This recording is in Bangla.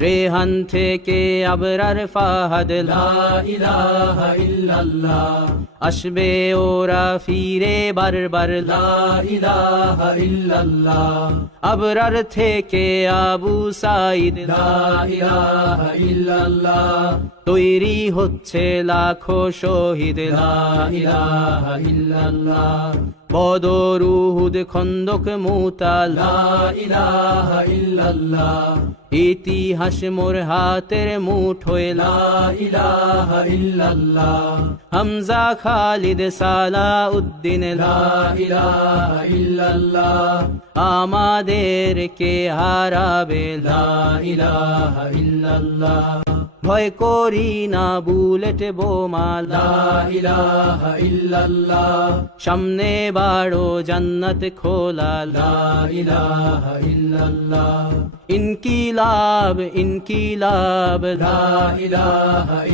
রেহান থেকে আবরার ফাহাদ, লা ইলাহা ইল্লাল্লাহ। আসবে ওরা ফিরে বারবার, লা ইলাহা ইল্লাল্লাহ। আবরার থেকে আবু সাইদ, লা ইলাহা ইল্লাল্লাহ। তৈরি হচ্ছে লাখো শহীদ, লা ইলাহা ইল্লাল্লাহ। বদর উহুদ খন্দক মুতা, লা ইলাহা ইল্লাল্লাহ। ইতিহাস মোর হাতের মুঠোয়, লা ইলাহা ইল্লাল্লাহ। হামজা খালিদ সালাউদ্দিন, লা ইলাহা ইল্লাল্লাহ। আমাদেরকে হারাবে, লা ইলাহা ইল্লাল্লাহ। ভয় করি না বুলেট বোমা, লা ইলাহা ইল্লাল্লাহ। সামনে বাড়ো জান্নাত খোলা, লা ইলাহা ইল্লাল্লাহ। ইনকিলাব ইনকিলাব, লা ইলাহা